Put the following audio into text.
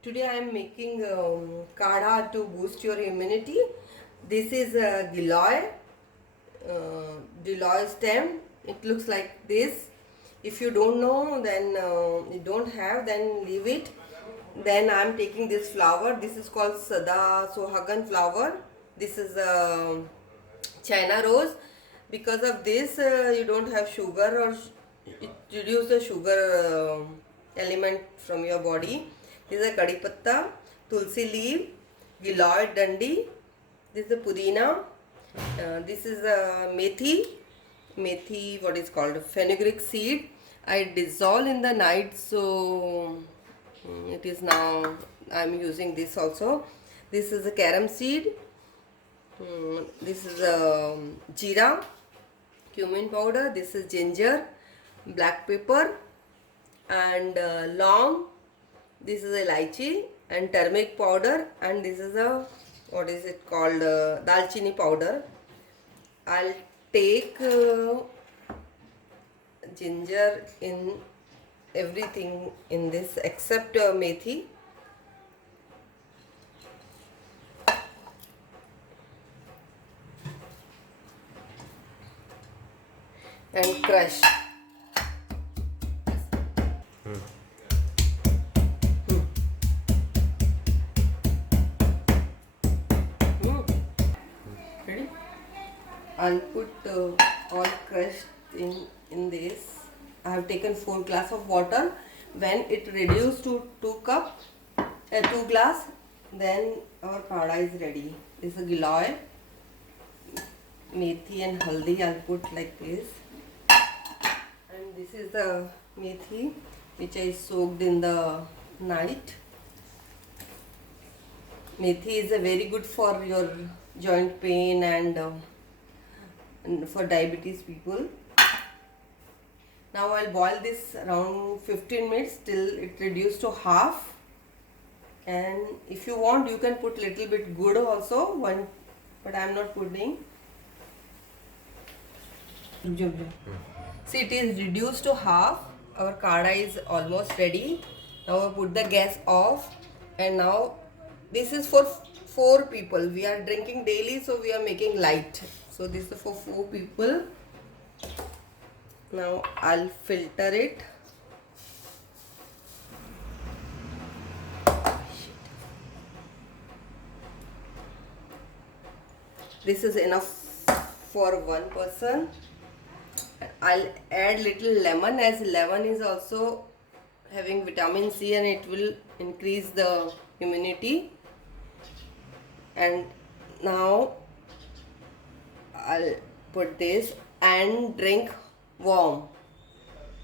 Today I am making kadha to boost your immunity. This is a giloy stem. It looks like this. If you don't know, then you don't have, then leave it. Then I am taking this flower. This is called Sada Sohagan flower. This is China rose. Because of this, you don't have sugar, or it reduce the sugar element from your body. This is a kadi patta, tulsi leaf, giloy dandi. This is the pudina. This is a methi, what is called fenugreek seed. I dissolve in the night, so it is now I am using this also. This is a carom seed. This is jeera, cumin powder. This is ginger, black pepper, and long. This is elaichi and turmeric powder, and this is a, what is it called, dalchini powder. I'll take ginger in everything in this except methi. And crush. Ready? I'll put all crushed in this. I have taken 4 glass of water. When it reduced to 2 glass, then our kadha is ready. This is giloy, methi and haldi. I'll put like this. And this is the methi which I soaked in the night. Methi is a very good for your joint pain and for diabetes people. Now I'll boil this around 15 minutes till it reduces to half. And if you want, you can put little bit gur also, but I am not putting. See, it is reduced to half. Our kadha is almost ready. Now I put the gas off, and now this is for 4 people. We are drinking daily, so we are making light. So this is for 4 people. Now I'll filter it. This is enough for 1 person. I'll add little lemon, as lemon is also having vitamin C and it will increase the immunity. And now I'll put this and drink warm.